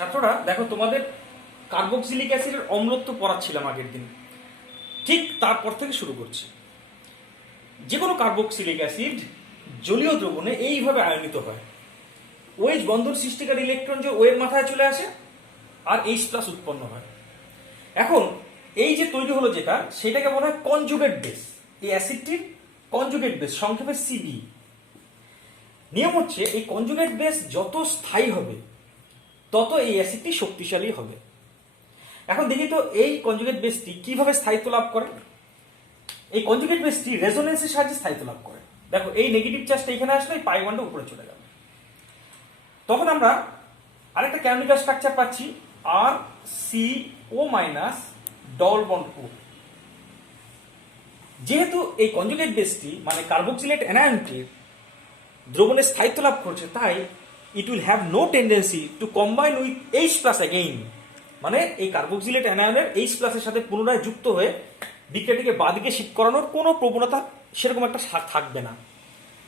ছাত্ররা দেখো, তোমাদের কার্বক্সিলিক অ্যাসিডের অম্লত্ব পড়াচ্ছিলাম আগের দিন। ঠিক তারপর থেকে শুরু করছি। যে কোনো কার্বক্সিলিক অ্যাসিড জলীয় দ্রবণে এইভাবে আয়নিত হয়। ওএইচ বন্ধন সৃষ্টিকারী ইলেকট্রন যে ওয়ের মাথায় চলে আসে আর এইচ প্লাস উৎপন্ন হয়। এখন এই যে তৈরি হলো যেটা, সেটাকে বলা হয় কনজুগেট বেস। এই অ্যাসিডটির কনজুগেট বেস, সংক্ষেপে সিবি। নিয়ম হচ্ছে এই কনজুগেট বেস যত স্থায়ী হবে তত এই অ্যাসিডটি শক্তিশালী হবে। এখন দেখি তো এই কনজুগেট বেসটি কিভাবে স্থায়িত্ব লাভ করে। এই কনজুগেট বেসটি রেজোনেন্সের সাহায্যে স্থায়িত্ব লাভ করে। দেখো, এই নেগেটিভ চার্জটা এখানে আসলে এই পাই বন্ডটা উপরে চলে গেল। তখন আমরা আরেকটা কেমিক্যাল স্ট্রাকচার পাচ্ছি, আর সি ও মাইনাস ডবল বন্ড ও। যেহেতু এই কনজুগেট বেসটি মানে কার্বক্সিলেট অ্যানায়নটির দ্রবণে স্থায়িত্ব লাভ করছে, তাই it will have no tendency to combine with H plus again. মানে এই কার্বক্সিলেট অ্যানায়নের এইচ প্লাসের সাথে পুনরায় যুক্ত হয়ে বিক্রিয়াটিকে বাদিকে শিফট করানোর কোনো প্রবণতা সেরকম একটা থাকবে না।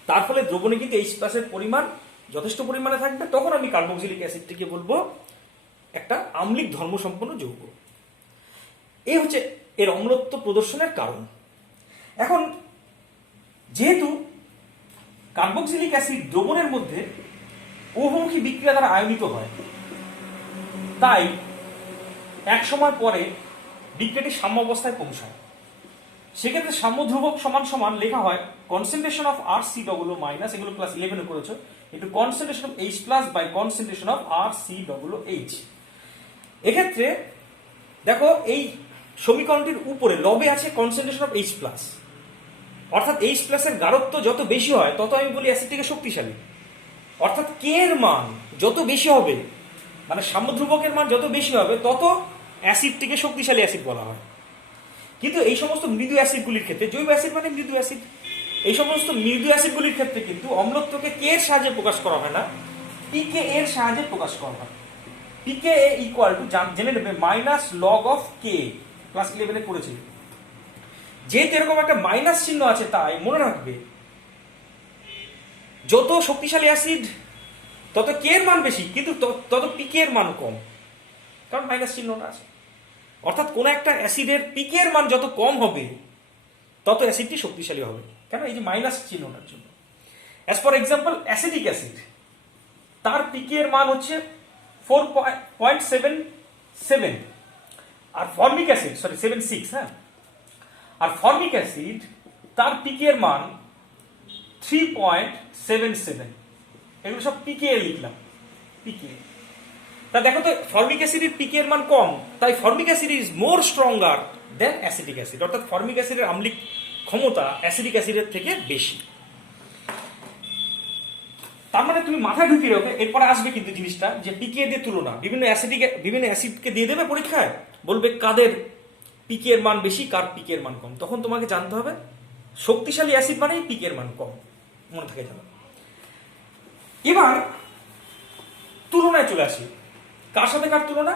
তার ফলে দ্রবণে কিন্তু এইচ প্লাসের পরিমাণ যথেষ্ট পরিমাণে থাকবে। তখন আমি কার্বক্সিলিক অ্যাসিডটিকে বলবো একটা আম্লিক ধর্মসম্পন্ন যৌগ। এই হচ্ছে এর অম্লত্ব প্রদর্শনের কারণ। এখন যেহেতু কার্বক্সিলিক অ্যাসিড দ্রবণের মধ্যে উভমুখী বিক্রিয়া দ্বারা আয়নিত হয়, তাই এক সময় পরে বিক্রিয়াটি সাম্যাবস্থায় পৌঁছায়। সেক্ষেত্রে সাম্য ধ্রুবক সমান সমান লেখা হয় concentration of R C double O minus, এগুলো ক্লাস 11 করেছো, একটু concentration of H plus by concentration of R C double O H. এক্ষেত্রে দেখো, এই সমীকরণটির উপরে লবে আছে কনসেন্ট্রেশন অফ এইচ প্লাস, অর্থাৎ এইচ প্লাসের গাঢ়ত্ব যত বেশি হয় তত আমি বলি অ্যাসিডটিকে শক্তিশালী। অর্থাৎ কে এর মান যত বেশি হবে, মানে সাম্য ধ্রুবকের মান যত বেশি হবে তত অ্যাসিডটিকে শক্তিশালী অ্যাসিড বলা হয়। কিন্তু এই সমস্ত মৃদু অ্যাসিডগুলির ক্ষেত্রে, জৈব অ্যাসিড মানে মৃদু অ্যাসিড, এই সমস্ত মৃদু অ্যাসিডগুলির ক্ষেত্রে কিন্তু অম্লত্বকে কে এর সাহায্যে প্রকাশ করা হয় না, পিকে এর সাহায্যে প্রকাশ করা হয়। পিকে এ ইকুয়াল টু জেনে নেবে minus log of K, class 11 পড়েছিল। যেহেতু এরকম একটা মাইনাস চিহ্ন আছে, তাই মনে রাখবে যত শক্তিশালী অ্যাসিড তত কে এর মান বেশি, কিন্তু তত পিকে এর মান কম, কারণ মাইনাস চিহ্নটা আছে। অর্থাৎ কোন একটা অ্যাসিডের পিকে এর মান যত কম হবে তত অ্যাসিডটি শক্তিশালী হবে। কেন? এই যে মাইনাস চিহ্নটার জন্য। As for example, acidic acid, তার পিকে এর মান হচ্ছে 4.77, আর ফর্মিক অ্যাসিড 76, হ্যাঁ, আর ফর্মিক অ্যাসিড তার পিকে এর মান 3.77। এগুলো সব পিকে লিখলাম, পিকে। তা দেখো তো, ফর্মিক অ্যাসিডের পিকে এর মান কম, তাই formic acid is more stronger than acidic acid. অর্থাৎ ফর্মিক অ্যাসিডের আম্লিক ক্ষমতা অ্যাসিডিক অ্যাসিডের থেকে বেশি। তার মানে তুমি মাথায় ঢুকিয়ে রাখবে, এরপরে আসবে কিন্তু জিনিসটা যে পিকে দিয়ে তুলনা, বিভিন্ন অ্যাসিডকে দিয়ে দেবে পরীক্ষায়, বলবে কাদের পিকে এর মান বেশি, কার পিকে এর মান কম। তখন তোমাকে জানতে হবে শক্তিশালী অ্যাসিড মানেই পিকে এর মান কম, মনে থাকে জানো। এবার তুলনায় চলে আসি। কার সাথে কার তুলনা?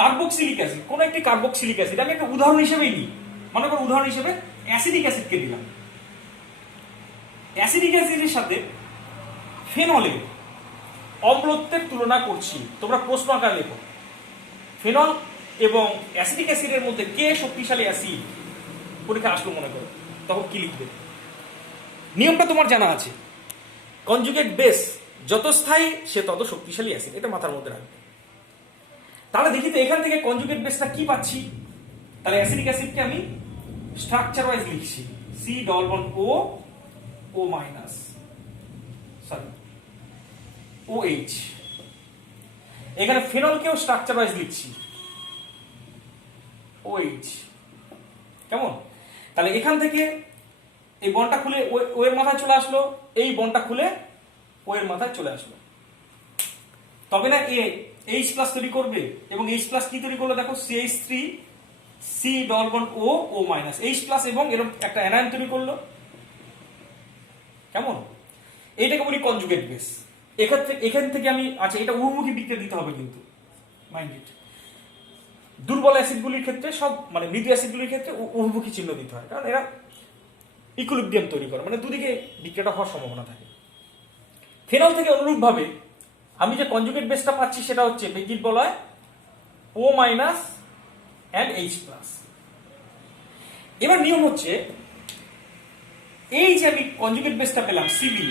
কার্বক্সিলিক অ্যাসিড, কোন একটি কার্বক্সিলিক অ্যাসিড আমি একটা উদাহরণ হিসেবেই নিই। মনে করো উদাহরণ হিসেবে অ্যাসিডিক অ্যাসিডকে দিলাম। অ্যাসিডিক অ্যাসিডের সাথে ফেনলের অম্লত্বের তুলনা করছি। তোমরা প্রশ্ন আকারে লেখো, ফেনল এবং অ্যাসিডিক অ্যাসিডের মধ্যে কে শক্তিশালী অ্যাসিড? পরীক্ষা আসলো মনে করো, তখন কি লিখবে? নিয়মটা তোমার জানা আছে, কনজুগেট বেস যত স্থায়ী সে তত শক্তিশালী অ্যাসিড, এটা মাথার মধ্যে রাখবে। তাহলে দেখি তো এখান থেকে কনজুগেট বেসটা কি পাচ্ছি। তাহলে অ্যাসিডিক অ্যাসিডকে আমি স্ট্রাকচার ওয়াইজ লিখছি, সি ডবল বন্ড ও ও মাইনাস, সরি ও এইচ। এখানে ফেনলকেও স্ট্রাকচার ওয়াইজ লিখছি, ও এইচ। কেমন? তাহলে এখান থেকে এই বন্ডটা খুলে ও এর মাথায় চলে আসলো, এই বন্ডটা খুলে ও এর মাথায় চলে আসলো। তবে না এ এইচ প্লাস তৈরি করবে, এবং এইচ প্লাস কি তৈরি করলো দেখো, CH3 সি ডবল বন্ড ও ও মাইনাস, এইচ প্লাস এবং এরকম একটা অ্যানায়ন তৈরি করলো। কেমন? এইটাকে বলি কনজুগেট বেস। এখান থেকে আমি, আচ্ছা, এটা উভমুখী বিক্রিয়া দিতে হবে কিন্তু, মাইন্ড ইট। দুর্বল অ্যাসিডগুলির ক্ষেত্রে সব, মানে মৃদু অ্যাসিডগুলির ক্ষেত্রে উভমুখী চিহ্ন দিতে হয়, কারণ এরা ইকুইলিব্রিয়াম তৈরি করে, মানে দুদিকে বিক্রিয়াটা হওয়ার সম্ভাবনা থাকে। ফেনল থেকে অনুরূপভাবে আমি যে কনজুগেট বেসটা পাচ্ছি সেটা হচ্ছে বেকিট বলা হয় O minus and H plus. এবার নিয়ম হচ্ছে এই যে আমি কনজুগেট বেসটা পেলাম সিবি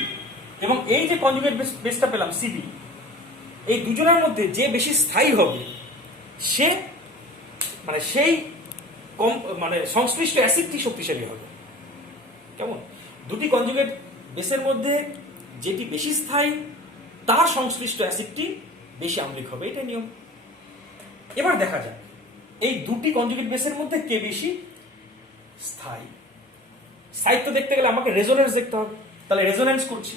এবং এই যে কনজুগেট বেসটা পেলাম সিবি, এই দুজনের মধ্যে যে বেশি স্থায়ী হবে সে মানে সেই কম মানে সংশ্লিষ্ট অ্যাসিডটি শক্তিশালী হবে। কেমন? দুটি কনজুগেট বেসের মধ্যে যেটি বেশি স্থায়ী তার সংশ্লিষ্ট অ্যাসিডটি বেশি আম্লিক হবে, এটাই নিয়ম। এবার দেখা যাক এই দুটি কনজুগেট বেসের মধ্যে কে বেশি স্থায়ী। স্থায়িত্ব দেখতে গেলে আমাকে রেজোনেন্স দেখতে হবে, তাহলে রেজোনেন্স করছি,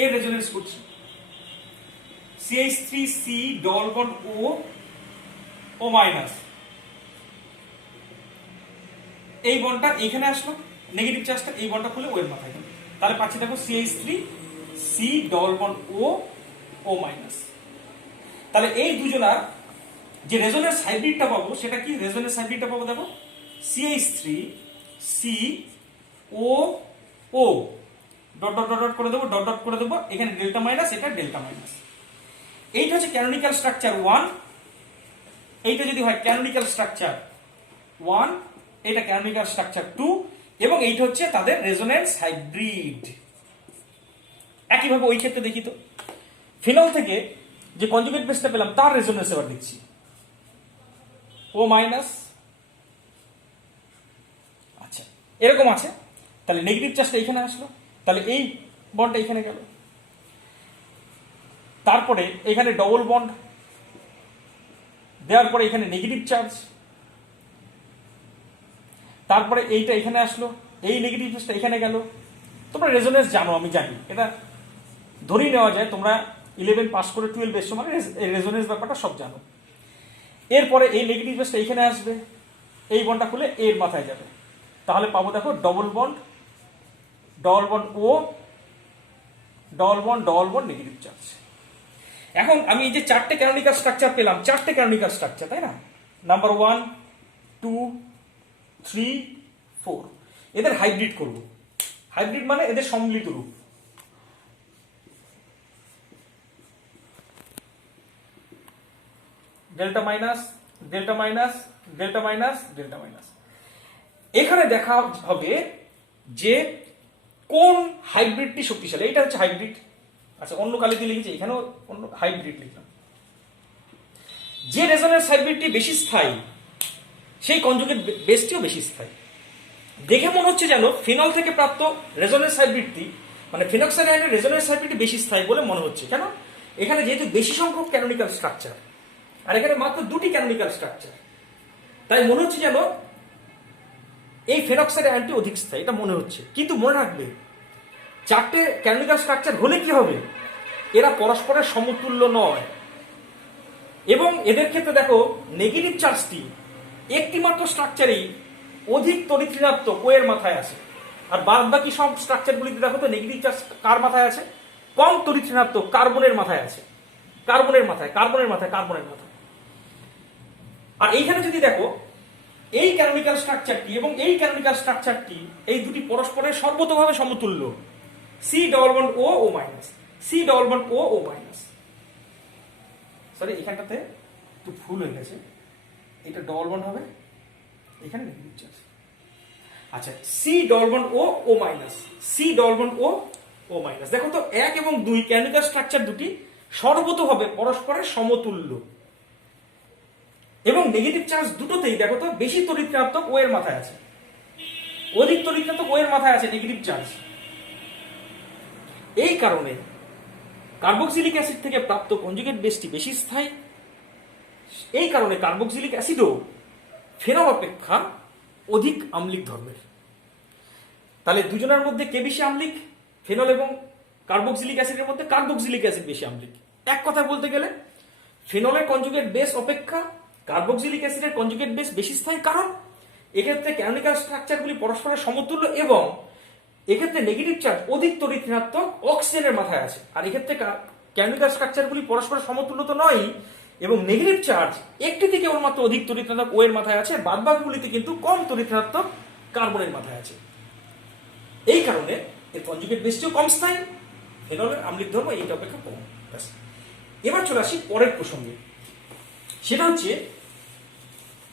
এর রেজোনেন্স করছি CH3C double bond O minus, এই বন্ডটা এইখানে আসলো, নেগেটিভ চার্জটা এই বন্ডটা খুলে ও এর মাথায় গেল, তাহলে পাচ্ছি দেখো CH3C double bond O minus. তাহলে এই দুজনা যে রেজোনেন্স হাইব্রিডটা পাবো সেটা কি? রেজোনেন্স হাইব্রিডটা পাবো দেখো CH3COO dot dot dot dot করে দেবো, ডট ডট করে দেবো, এখানে ডেল্টা মাইনাস, এটা ডেল্টা মাইনাস। এইটা হচ্ছে ক্যানোনিক্যাল স্ট্রাকচার 1, এইটা যদি হয় ক্যানোনিক্যাল স্ট্রাকচার 1, এটা ক্যানোনিক্যাল স্ট্রাকচার 2, এবং এইটা হচ্ছে তাদের রেজোনেন্স হাইব্রিড। একইভাবে ওই ক্ষেত্রে দেখি তো ফিনল থেকে যে কনজুগেট বেসটা পেলাম তার রেজোনেন্স এবার দেখছি O মাইনাস। আচ্ছা এরকম আছে, তাহলে নেগেটিভ চার্জটা এখানে আসলো, তাহলে এই বন্ডটা এখানে গেল, তারপরে এখানে ডবল বন্ড দেওয়ার পরে এখানে নেগেটিভ চার্জ, তারপরে এইটা এখানে আসলো, এই নেগেটিভ চার্জটা এখানে গেল। তোমরা রেজোনেন্স জানো, আমি জানি, এটা ধরেই নেওয়া যায়, তোমরা 11 পাস করে 12 এর সময় রেজোনেন্স ব্যাপারটা সব জানো। এরপরে এই নেগেটিভ চার্জটা এখানে আসবে, এই বন্ডটা খুলে এর মাথায় যাবে, তাহলে পাবো দেখো ডবল বন্ড ও ডবল বন্ড নেগেটিভ চার্জ। এখন আমি এই যে চারটে ক্যানোনিক্যাল স্ট্রাকচার পেলাম, চারটে ক্যানোনিক্যাল স্ট্রাকচার, তাই না? নাম্বার 1 2 3 4, এদের হাইব্রিড করব। হাইব্রিড মানে এদের সম্মিলিত রূপ। Delta minus delta minus delta minus delta minus. এখানে দেখা হবে যে কোন হাইব্রিডটি শক্তিশালী। এটা হচ্ছে হাইব্রিড। আচ্ছা অন্য কালিতে লিখেছি, এখানেও অন্য হাইব্রিড লিখলাম। যে রেজোনেন্স হাইব্রিডটি বেশি স্থায়ী সেই কনজুগেট বেসটিও বেশি স্থায়ী। দেখে মনে হচ্ছে যেন ফিনল থেকে প্রাপ্ত রেজোনেন্স হাইব্রিডটি মানে ফিনক্সাইডাইনের রেজোনেন্স হাইব্রিডটি বেশি স্থায়ী বলে মনে হচ্ছে। কেন? এখানে যেহেতু বেশি সংখ্যক ক্যানোনিক্যাল স্ট্রাকচার আর এখানে মাত্র দুটি ক্যানোনিক্যাল স্ট্রাকচার, তাই মনে হচ্ছে যেন এই ফেনক্সাইড আয়নটি অধিক স্থায়ী, এটা মনে হচ্ছে। কিন্তু মনে রাখবে চারটে ক্যানোনিক্যাল স্ট্রাকচার হলে কি হবে, এরা পরস্পরের সমতুল্য নয়, এবং এদের ক্ষেত্রে দেখো নেগেটিভ চার্জটি একটি মাত্র স্ট্রাকচারেই অধিক তড়িৎ ঋণাত্মক ও এর মাথায় আছে, আর বাদ বাকি সব স্ট্রাকচারগুলিতে দেখো তো নেগেটিভ চার্জ কার মাথায় আছে? কম তড়িৎ ঋণাত্মক কার্বনের মাথায় আছে, কার্বনের মাথায়। আর এইখানে যদি দেখো এই ক্যানোনিক্যাল স্ট্রাকচারটি এবং এই ক্যানোনিক্যাল স্ট্রাকচারটি এই দুটি পরস্পরের সর্বতভাবে সমতুল্য, সি ডবল বন্ড ও মাইনাস, সি ডবল বন্ড ও মাইনাস। সরি এখানটাতে একটু ভুল হয়ে গেছে, এটা ডবল বন্ড হবে, এখানে নেগেটিভ চার্জ। আচ্ছা সি ডবল বন্ড ও মাইনাস, সি ডবল বন্ড ও মাইনাস। দেখো তো 1 এবং 2 ক্যানোনিক্যাল স্ট্রাকচার দুটি সর্বতভাবে পরস্পরের সমতুল্য, এবং নেগেটিভ চার্জ দুটোতেই দেখো তো বেশি তড়িৎ ঋণাত্মক ও এর মাথায় আছে, অধিক তড়িৎ ঋণাত্মক ও এর মাথায় আছে নেগেটিভ চার্জ। এই কারণে কার্বক্সিলিক অ্যাসিড থেকে প্রাপ্ত কনজুগেট বেসটি বেশি স্থায়ী। এই কারণে কার্বক্সিলিক অ্যাসিডও ফেনল অপেক্ষা অধিক আম্লিক ধর্মের। তাহলে দুজনের মধ্যে কে বেশি আম্লিক? ফেনল এবং কার্বক্সিলিক অ্যাসিডের মধ্যে কার্বক্সিলিক অ্যাসিড বেশি আম্লিক। এক কথায় বলতে গেলে ফেনলের কনজুগেট বেস অপেক্ষা কার্বক্সিলিক অ্যাসিডের কনজুগেট বেস বেশি স্থায়ী, কারণ এক্ষেত্রে ক্যানোনিক্যাল স্ট্রাকচারগুলি পরস্পরের সমতুল্য এবং এক্ষেত্রে নেগেটিভ চার্জ অধিক তড়িৎ ঋণাত্মক অক্সিজেনের মাথায় আছে। আর এক্ষেত্রে ক্যানোনিক্যাল স্ট্রাকচারগুলি পরস্পর সমতুল্য তো নয়, এবং নেগেটিভ চার্জ একটিতে কেবলমাত্র অধিক তড়িৎ ঋণাত্মক ও এর মাথায় আছে, বাদ বাকিগুলিতে কিন্তু কম তড়িৎ ঋণাত্মক কার্বনের মাথায় আছে। এই কারণে এর কনজুগেট বেসটিও কম স্থায়ী, ফেনলের আম্লিক ধর্ম এইটা অপেক্ষা কম। এবার চলে আসি পরের প্রসঙ্গে, সেটা হচ্ছে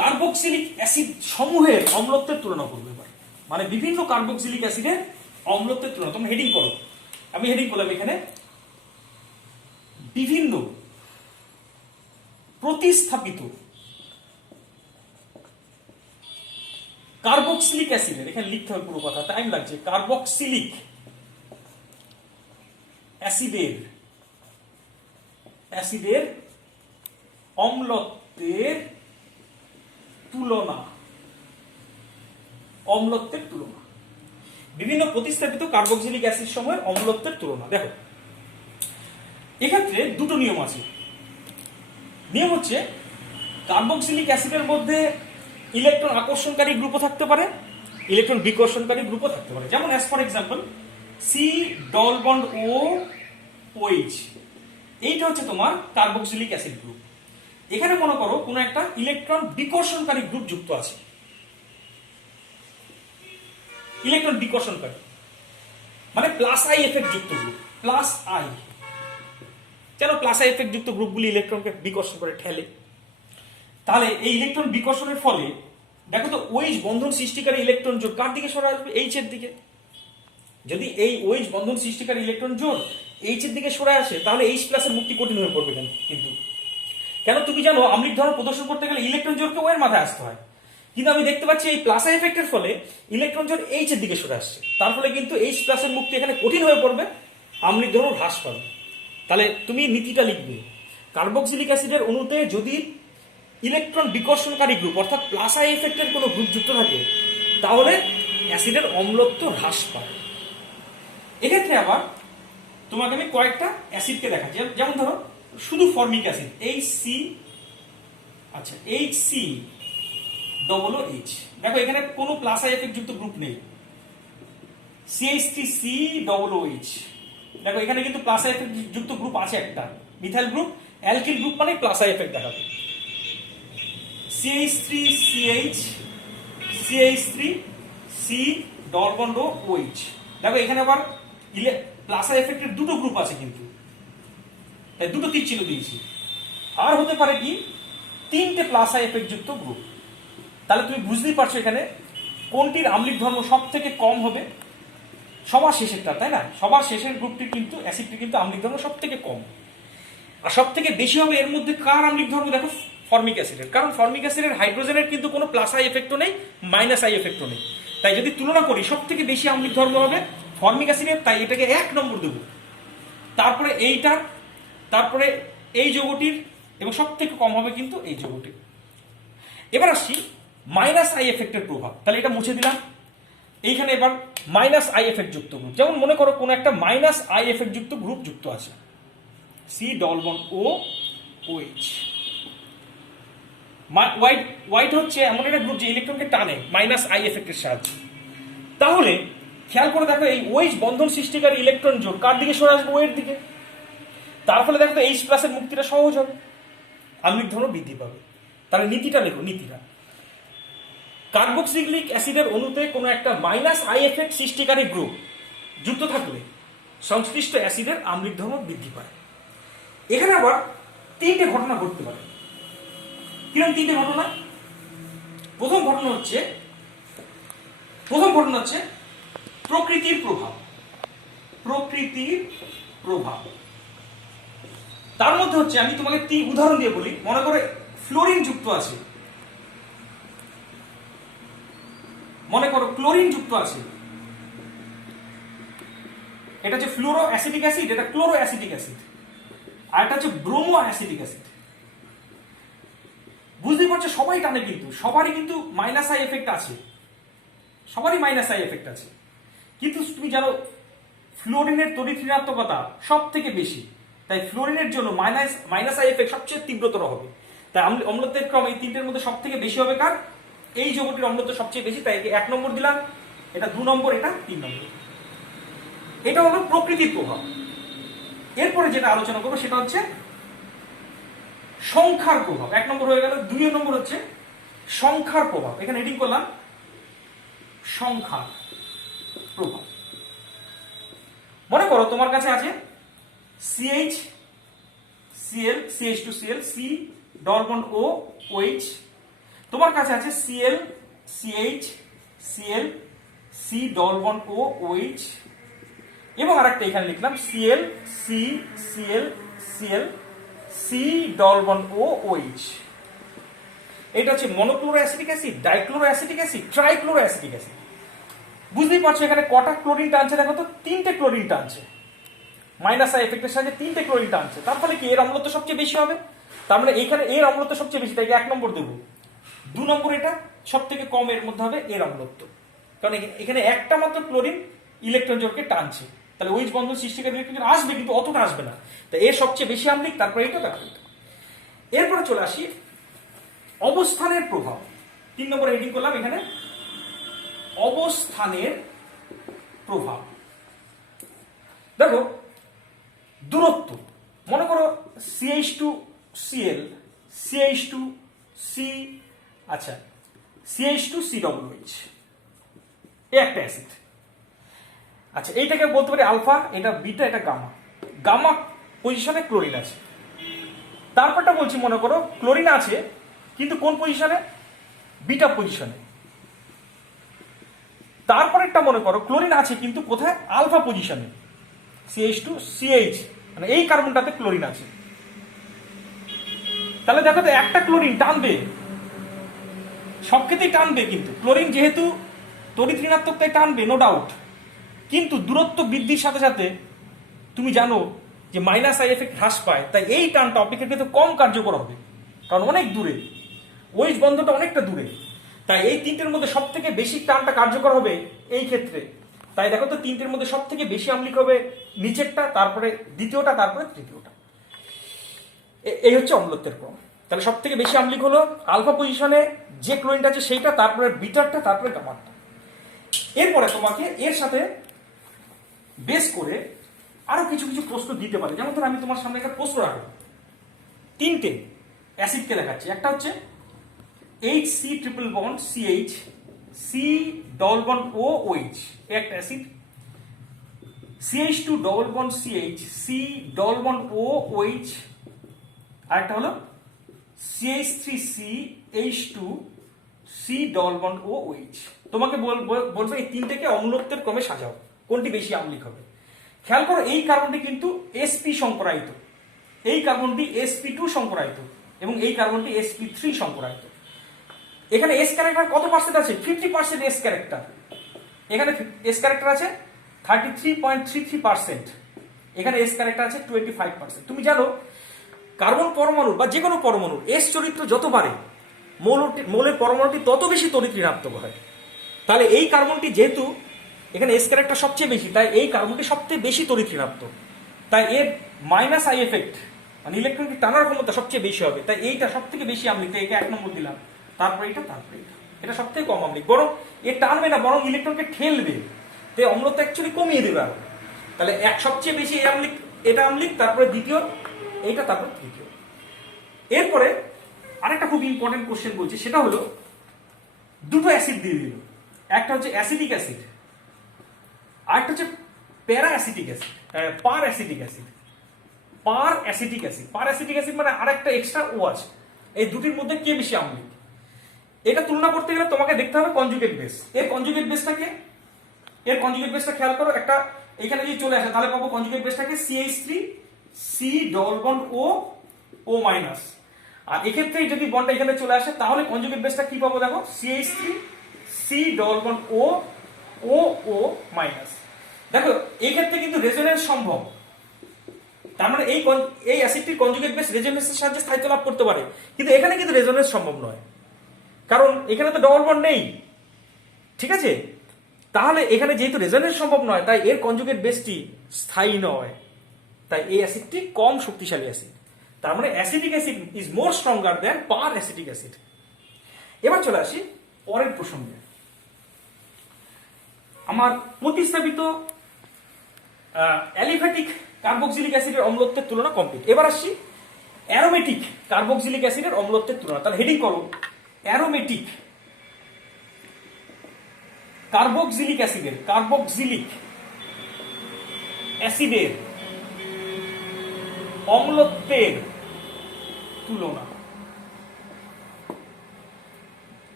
কার্বক্সিলিক অ্যাসিড সমূহের অম্লত্বের তুলনা করবো এবার। মানে বিভিন্ন কার্বক্সিলিক অ্যাসিডের অম্লত্বের তুলনা। তোমরা হেডিং করো, আমি হেডিং করলাম এখানে বিভিন্ন প্রতিস্থাপিত কার্বক্সিলিক অ্যাসিডের, এখানে লিখতে হবে পুরো কথা, টাইম লাগছে, কার্বক্সিলিক অ্যাসিডের অম্লত্বের তুলনা, অম্লত্বের তুলনা, বিভিন্ন প্রতিস্থাপিত কার্বক্সিলিক অ্যাসিড সমূহের অম্লত্বের তুলনা। দেখো এক্ষেত্রে দুটো নিয়ম আছে। নিয়ম হচ্ছে কার্বক্সিলিক অ্যাসিডের মধ্যে ইলেকট্রন আকর্ষণকারী গ্রুপও থাকতে পারে, ইলেকট্রন বিকর্ষণকারী গ্রুপও থাকতে পারে। যেমন as for example C double bond O OH, এইটা হচ্ছে তোমার কার্বক্সিলিক অ্যাসিড গ্রুপ। এখানে মনে করো কোনো একটা ইলেকট্রন বিকর্ষণকারী গ্রুপ যুক্ত আছে, ইলেকট্রন বিকর্ষণকারী মানে প্লাস আই এফেক্ট যুক্ত গ্রুপ, প্লাস আই। কেন প্লাস আই এফেক্ট যুক্ত গ্রুপগুলি ইলেকট্রনকে বিকর্ষণ করে ঠেলে? তাহলে এই ইলেকট্রন বিকর্ষণের ফলে দেখো তো ওএইচ বন্ধন সৃষ্টিকারী ইলেকট্রন জোড় কার দিকে সরে আসবে? এইচ এর দিকে। যদি এই ওএইচ বন্ধন সৃষ্টিকারী ইলেকট্রন জোড় এইচ এর দিকে সরে আসে তাহলে এইচ প্লাসের মুক্তি কঠিন হয়ে পড়বে। কিন্তু কেন তুমি জানো আম্লিক ধর্ম প্রদর্শন করতে গেলে ইলেকট্রন জোড়কে ও এর মাথায় আসতে হয়, কিন্তু আমি দেখতে পাচ্ছি এই প্লাস এফেক্টের ফলে ইলেকট্রন জোড় এইচ এর দিকে সরে আসছে, তার ফলে কিন্তু এইচ প্লাসের মুক্তি এখানে কঠিন হয়ে পড়বে, আম্লিক ধর্ম হ্রাস পাবে। তাহলে তুমি নীতিটা লিখবে, কার্বক্সিলিক অ্যাসিডের অণুতে যদি ইলেকট্রন বিকর্ষণকারী গ্রুপ অর্থাৎ প্লাস আই এফেক্টের কোনো গ্রুপ যুক্ত থাকে তাহলে অ্যাসিডের অম্লত্ব হ্রাস পায়। এক্ষেত্রে আবার তোমাকে আমি কয়েকটা অ্যাসিডকে দেখাচ্ছি, যেমন ধরো শুধু ফর্মিক অ্যাসিড HC, আচ্ছা HC ডবল এইচ, দেখো এখানে কোনো প্লাস আই এফেক্ট যুক্ত গ্রুপ নেই। CH3C ডবল OH, দেখো এখানে কিন্তু প্লাস আই এফেক্ট যুক্ত গ্রুপ আছে একটা, মিথাইল গ্রুপ, অ্যালকিল গ্রুপ মানে প্লাস আই এফেক্ট দেখাবে। CH3CH, CH3C double bond OH, দেখো এখানে আবার প্লাস আই এফেক্টের দুটো গ্রুপ আছে কিন্তু, তাই দুটো তীর চিহ্ন দিয়েছি। আর হতে পারে কি তিনটে প্লাস আই এফেক্ট যুক্ত গ্রুপ। তাহলে তুমি বুঝতেই পারছো এখানে কোনটির আম্লিক ধর্ম সব থেকে কম হবে, সবার শেষেরটা, তাই না? সবার শেষের গ্রুপটির কিন্তু অ্যাসিডটি কিন্তু আম্লিক ধর্ম সব থেকে কম, আর সব থেকে বেশি হবে এর মধ্যে কার আম্লিক ধর্ম? দেখো ফর্মিক অ্যাসিডের, কারণ ফর্মিক অ্যাসিডের হাইড্রোজেনের কিন্তু কোনো প্লাস আই এফেক্টও নেই, মাইনাস আই এফেক্টও নেই। তাই যদি তুলনা করি সব থেকে বেশি আম্লিক ধর্ম হবে ফর্মিক অ্যাসিডের, তাই এটাকে 1 নম্বর দেবো। তারপরে এইটার, তারপরে এই যৌগটির, এবং সব থেকে কম হবে কিন্তু এই যৌগটির। এবার আসছি মাইনাস আই এফেক্টের প্রভাব, তাহলে এটা মুছে দিলাম। এইখানে এবার মাইনাস আই এফেক্ট যুক্ত গ্রুপ, যেমন মনে করো কোনো একটা মাইনাস আই এফেক্ট যুক্ত গ্রুপ যুক্ত আছে, সি ডবল বন্ড ও OH। হোয়াইট হচ্ছে এমন একটা গ্রুপ যে ইলেকট্রনকে টানে মাইনাস আই এফেক্টের সাহায্যে। তাহলে খেয়াল করে দেখো এই OH বন্ধন সৃষ্টিকারী ইলেকট্রন জোড় কার দিকে সরে আসবে? ও এর দিকে। তার ফলে দেখো এইচ প্লাসের মুক্তিটা সহজ হবে, আম্লিক ধর্ম বৃদ্ধি পাবে। তাহলে নীতিটা লেখো, নীতিটা কার্বক্সিলিক অ্যাসিডের অণুতে কোনো একটা মাইনাস আই এফেক্ট সৃষ্টিকারী গ্রুপ যুক্ত থাকলে সংশ্লিষ্ট অ্যাসিডের আম্লিক ধর্ম বৃদ্ধি পায়। এখানে আবার তিনটে ঘটনা ঘটতে পারে। কিরকম তিনটে ঘটনা? প্রথম ঘটনা হচ্ছে প্রকৃতির প্রভাব। প্রকৃতির প্রভাব তার মধ্যে হচ্ছে, আমি তোমাকে উদাহরণ দিয়ে বলি, মনে করে ফ্লোরিন যুক্ত আছে, মনে করো ক্লোরিন যুক্ত আছে, এটা হচ্ছে ফ্লোরো অ্যাসিটিক অ্যাসিড, এটা ক্লোরো অ্যাসিটিক অ্যাসিড, আর এটা হচ্ছে ব্রোমো অ্যাসিটিক অ্যাসিড। বুঝতেই পারছো সবাই টানে, কিন্তু সবারই কিন্তু মাইনাস আই এফেক্ট আছে, সবারই মাইনাস আই এফেক্ট আছে। কিন্তু তুমি জানো ফ্লোরিনের তড়িৎ ঋণাত্মকতা সব থেকে বেশি, তাই ফ্লোরিনের জন্য মাইনাস আই এফেক্ট সবচেয়ে তীব্রতর হবে। তাই অম্লত্বের ক্রম এই তিনটের মধ্যে সব থেকে বেশি হবে কার? এই যৌগটির অম্লত্ব সবচেয়ে বেশি, তাই একে 1 নম্বর দিলাম, এটা 2 নম্বর, এটা 3 নম্বর। এটা হলো প্রকৃতির প্রভাব। এরপরে যেটা আলোচনা করবো সেটা হচ্ছে সংখ্যার প্রভাব। 1 নম্বর হয়ে গেল, 2 নম্বর হচ্ছে সংখ্যার প্রভাব। এখানে হেডিং করলাম সংখ্যার প্রভাব। মনে করো তোমার কাছে আছে Cl CH2Cl C double bond O OH, তোমার কাছে আছে Cl CH Cl C double bond O OH, এবং আরেকটা এখানে লিখলাম Cl C Cl Cl C double bond O OH। এটা হচ্ছে monochloro acetic acid, dichloro acetic acid, trichloro acetic acid. বুঝতেই পারছো এখানে কটা ক্লোরিন টানছে, দেখো তো 3টে ক্লোরিন টানছে, মাইনাস আই এফেক্টের সাথে 3টে ক্লোরিন টানছে। তার ফলে কি এর অম্লত্ব সবচেয়ে বেশি হবে, তার মানে এইখানে এর অম্লত্ব সবচেয়ে বেশি, তাই 1 নম্বর দেবো। 2 নম্বর এটা সব থেকে কম এর মধ্যে হবে এর অম্লত্ব, কারণ এখানে একটা মাত্র ক্লোরিন ইলেকট্রন জোড়কে টানছে, তাহলে ওইচ বন্ধন সৃষ্টিকারী ইলেকট্রন আসবে কিন্তু অতটা আসবে না, তাই এর সবচেয়ে বেশি আম্লিক, তারপরে এটা, তারপরে এটা। এরপরে চলে আসি অবস্থানের প্রভাব। 3 নম্বর হেডিং করলাম এখানে অবস্থানের প্রভাব। দেখো দূরত্ব, মনে করো CH2Cl CH2C, আচ্ছা CH2COOH, একটা অ্যাসিড। আচ্ছা এইটাকে বলতে পারি আলফা, এটা বিটা, এটা গামা। গামা পজিশনে ক্লোরিন আছে। তারপরটা বলছি, মনে করো ক্লোরিন আছে কিন্তু কোন পজিশনে, বিটা পজিশনে। তারপরেরটা মনে করো ক্লোরিন আছে কিন্তু কোথায়, আলফা পজিশনে, CH2CH, মানে এই কার্বনটাতে ক্লোরিন আছে। তাহলে দেখো তো একটা ক্লোরিন টানবে, সব ক্ষেত্রেই টানবে, কিন্তু ক্লোরিন যেহেতু তড়িৎ ঋণাত্মক তাই টানবে, নো ডাউট। কিন্তু দূরত্ব বৃদ্ধির সাথে সাথে তুমি জানো যে মাইনাস আই এফেক্ট হ্রাস পায়, তাই এই টানটা অপেক্ষাকৃত কম কার্যকর হবে, কারণ অনেক দূরে, ওইচ বন্ধনটা অনেকটা দূরে। তাই এই 3টের মধ্যে সব থেকে বেশি টানটা কার্যকর হবে এই ক্ষেত্রে। তাই দেখো তো 3টের মধ্যে সব থেকে বেশি আম্লিক হবে নিচেরটা, তারপরে দ্বিতীয়টা, তারপরে তৃতীয়টা। এই হচ্ছে অম্লত্বের ক্রম। তাহলে সব থেকে বেশি আম্লিক হলো আলফা পজিশনে যে ক্লোরিনটা আছে সেইটা, তারপরে বিটারটা, তারপরে গামারটা। এরপরে তোমাকে এর সাথে বেস করে আরো কিছু কিছু প্রশ্ন দিতে পারে। যেমন ধর আমি তোমার সামনে একটা প্রশ্ন রাখবো, 3টে অ্যাসিডকে দেখাচ্ছি। একটা হচ্ছে HC triple bond CH C double bond O OH, একটা acid. CH2 double bond CH C double bond O OH, আরেকটা হলো CH3C H2 C double bond O OH। তোমাকে বলবো এই 3টেকে অম্লত্বের ক্রমে সাজাও, কোনটি বেশি আম্লিক হবে। খেয়াল করো এই কার্বনটি কিন্তু sp সংকরায়িত, এই কার্বনটি sp2 সংকরায়িত, এবং এই কার্বনটি sp3 সংকরায়িত। এখানে এস ক্যারেক্টার কত পার্সেন্ট আছে, 50% এস ক্যারেক্টার। এখানে এস ক্যারেক্টার আছে 33.33%, এখানে এস ক্যারেক্টার আছে 25%। তুমি জানো কার্বন পরমাণু বা যে কোনো পরমাণুর এস চরিত্র যত বাড়ে, মৌলের পরমাণুটি তত বেশি তড়িৎ ঋণাত্মক হয়। তাহলে এই কার্বনটি যেহেতু এখানে এস ক্যারেক্টার সবচেয়ে বেশি, তাই এই কার্বনটি সবচেয়ে বেশি তড়িৎ ঋণাত্মক, তাই এর মাইনাস আই এফেক্ট মানে ইলেকট্রনটি টানার ক্ষমতা সবচেয়ে বেশি হবে, তাই এইটা সব থেকে বেশি আম্লিক, তাই একে 1 নম্বর দিলাম। তারপরে এটা, তারপরে এটা সব থেকে কম আম্লিক, বরং এ টানবে না, বরং ইলেকট্রনকে ঠেলবে, তাই অম্লত্ব অ্যাকচুয়ালি কমিয়ে দেবে আরো। তাহলে সবচেয়ে বেশি এই আম্লিক, এটা আম্লিক, তারপরে দ্বিতীয় এইটা, তারপরে তৃতীয়। এরপরে আরেকটা খুব ইম্পর্টেন্ট কোশ্চেন বলছি, সেটা হলো দুটো অ্যাসিড দিয়ে দিল, একটা হচ্ছে অ্যাসিটিক অ্যাসিড, আরেকটা হচ্ছে প্যারা অ্যাসিটিক অ্যাসিড, পার অ্যাসিটিক অ্যাসিড। পার অ্যাসিটিক অ্যাসিড, পার অ্যাসিটিক অ্যাসিড মানে আরেকটা এক্সট্রা ও আছে। এই দুটির মধ্যে কে বেশি আম্লিক, এটা তুলনা করতে গেলে তোমাকে দেখতে হবে কনজুগেট বেস। এর কনজুগেট বেসটাকে, এর কনজুগেট বেসটা খেয়াল করো, একটা এখানে যদি চলে আসে তাহলে পাবো কনজুগেট বেসটাকে CH3 C double bond O minus. আর এক্ষেত্রে যদি বন্ডটা এখানে চলে আসে তাহলে কনজুগেট বেসটা কি পাবো, দেখো CH3 C double bond O minus. দেখো এই ক্ষেত্রে কিন্তু রেজোনেন্স সম্ভব, তার মানে এই অ্যাসিডটির কনজুগেট বেস রেজোনেন্সের সাহায্যে স্থায়িত্ব লাভ করতে পারে, কিন্তু এখানে কিন্তু রেজোনেন্স সম্ভব নয়, কারণ এখানে তো ডবল বন্ড নেই, ঠিক আছে। তাহলে এখানে যেহেতু রেজোনেন্স সম্ভব নয়, তাই এর কনজুগেট বেসটি স্থায়ী নয়, তাই এই অ্যাসিডটি কম শক্তিশালী অ্যাসিড। তার মানে acetic acid is more stronger than per acetic acid. এবার চলে আসি পরের প্রসঙ্গে, আমার প্রতিস্থাপিত অ্যালিফ্যাটিক কার্বক্সিলিক অ্যাসিডের অম্লত্বের তুলনা কমপ্লিট। এবার আসছি অ্যারোমেটিক কার্বক্সিলিক অ্যাসিডের অম্লত্বের তুলনা। তাহলে হেডিং করো অ্যারোমেটিক কার্বক্সিলিক অ্যাসিডের অম্লত্বের তুলনা।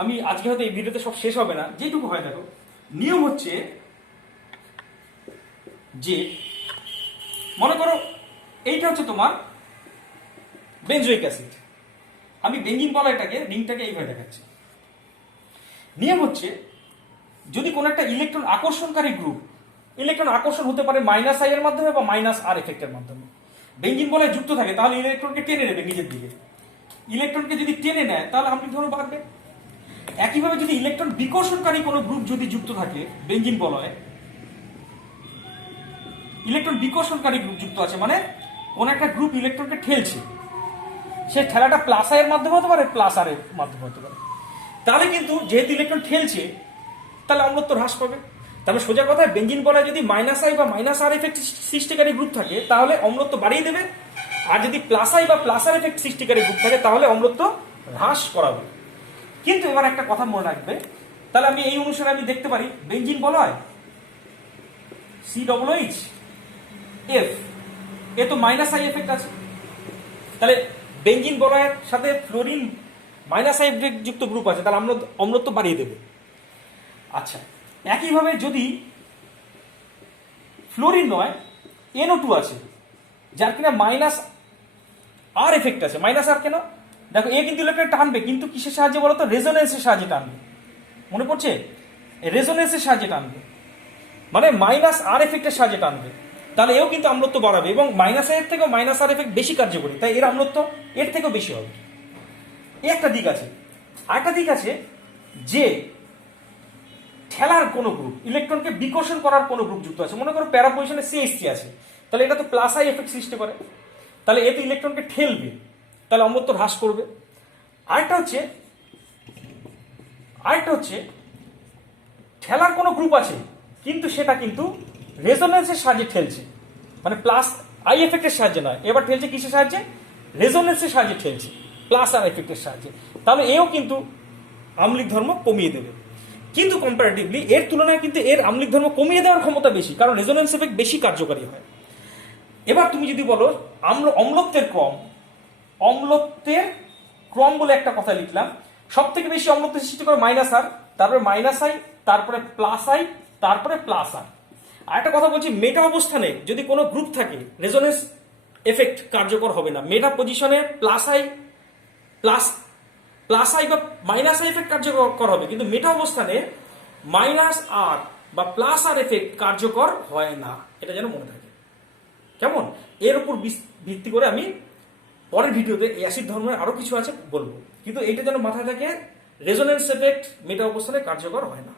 আমি আজকে হয়তো এই ভিডিওতে সব শেষ হবে না, যেটুকু হয় দেখো। নিয়ম হচ্ছে যে মনে করো এইটা হচ্ছে তোমার বেনজোইক অ্যাসিড, আমি বেঞ্জিন বলয়টাকে রিংটাকে এইভাবে দেখাচ্ছি। নিয়ম হচ্ছে যদি কোনো একটা ইলেকট্রন আকর্ষণকারী গ্রুপ, ইলেকট্রন আকর্ষণ হতে পারে মাইনাস আই এর মাধ্যমে বা মাইনাস আর এফেক্টের মাধ্যমে, বেঞ্জিন বলয় যুক্ত থাকে, তাহলে ইলেকট্রনকে টেনে নেবে নিজের দিকে। ইলেকট্রনকে যদি টেনে নেয় তাহলে আমলিক ধর্ম বাড়বে। একইভাবে যদি ইলেকট্রন বিকর্ষণকারী কোনো গ্রুপ যদি যুক্ত থাকে বেঞ্জিন বলয়ে, ইলেকট্রন বিকর্ষণকারী গ্রুপ যুক্ত আছে মানে কোন একটা গ্রুপ ইলেকট্রনকে ঠেলছে, সে ঠেলাটা প্লাস আই এর মাধ্যমে হতে পারে প্লাস আর এর মাধ্যমে হতে পারে, তাহলে কিন্তু যেহেতু ইলেকট্রন ঠেলছে তাহলে অম্লত্ব হ্রাস পাবে। তবে সোজা কথা বেঞ্জিন বলয় যদি মাইনাস আই বা মাইনাস আর এফেক্ট সৃষ্টিকারী গ্রুপ থাকে তাহলে অম্লত্ব বাড়িয়ে দেবে, আর যদি প্লাস আই বা প্লাস আর এফেক্ট সৃষ্টিকারী গ্রুপ থাকে তাহলে অম্লত্ব হ্রাস করাবে। কিন্তু এবার একটা কথা মনে রাখবে, তাহলে আমি এই অনুসারে আমি দেখতে পারি বেঞ্জিন বলয় COOH F, এ তো মাইনাস আই এফেক্ট আছে, তাহলে বেঞ্জিন বলয়ের সাথে ফ্লোরিন মাইনাস আই এফেক্ট যুক্ত গ্রুপ আছে, তাহলে অম্লত্ব বাড়িয়ে দেবে। আচ্ছা, একইভাবে যদি ফ্লোরিন নয় NO2 আছে যার কিনা মাইনাস আর এফেক্ট আছে, মাইনাস আর কেন দেখো, এ কিন্তু ইলেকট্রন টানবে কিন্তু কিসের সাহায্যে বলতো, রেজোনেন্সের সাহায্যে টানবে, মনে পড়ছে, রেজোনেন্সের সাহায্যে টানবে মানে মাইনাস আর এফেক্টের সাহায্যে টানবে, তাহলে এও কিন্তু অম্লত্ব বাড়াবে এবং মাইনাস এর থেকেও মাইনাস আর এফেক্ট বেশি কার্যকরী, তাই এর অম্লত্ব এর থেকেও বেশি হবে। এই একটা দিক আছে। আরেকটা দিক আছে যে ঠেলার কোন গ্রুপ, ইলেকট্রনকে বিকর্ষণ করার কোন গ্রুপ যুক্ত আছে, মনে করো প্যারা পজিশনে CH3 আছে, তাহলে এটা তো প্লাস আই এফেক্ট সৃষ্টি করে, তাহলে এ তো ইলেকট্রনকে ঠেলবে, তাহলে অম্লত্ব হ্রাস করবে। আরেকটা হচ্ছে ঠেলার কোনো গ্রুপ আছে কিন্তু সেটা কিন্তু রেজোনেন্সের সাহায্যে ঠেলছে, মানে প্লাস আই এফেক্টের সাহায্যে নয়, এবার ঠেলছে কিসের সাহায্যে, রেজোনেন্সের সাহায্যে ঠেলছে, প্লাস আর এফেক্টের সাহায্যে, তাহলে এও কিন্তু আম্লিক ধর্ম কমিয়ে দেবে। কিন্তু কম্পারেটিভলি এর তুলনায় কিন্তু এর আম্লিক ধর্ম কমিয়ে দেওয়ার ক্ষমতা বেশি, কারণ রেজোনেন্স এফেক্ট বেশি কার্যকরী হয়। এবার তুমি যদি বলো অম্লত্বের ক্রম বলে একটা কথা লিখলাম, সব থেকে বেশি অম্লত্ব সৃষ্টি করে মাইনাস আর, তারপরে মাইনাস আই, তারপরে প্লাস আই, তারপরে প্লাস আর। আর একটা কথা বলছি, মেটা অবস্থানে যদি কোনো গ্রুপ থাকে রেজোনেন্স এফেক্ট কার্যকর হবে না, মেটা পজিশনে প্লাস আই বা মাইনাস আই এফেক্ট কার্যকর হবে, কিন্তু মেটা অবস্থানে মাইনাস আর বা প্লাস আর এফেক্ট কার্যকর হয় না, এটা যেন মনে থাকে। কেমন? এর উপর ভিত্তি করে আমি পরের ভিডিওতে অ্যাসিড ধর্মের আরো কিছু আছে বলবো, কিন্তু এটা যেন মাথায় থাকে, রেজোনেন্স এফেক্ট মেটা অবস্থানে কার্যকর হয় না।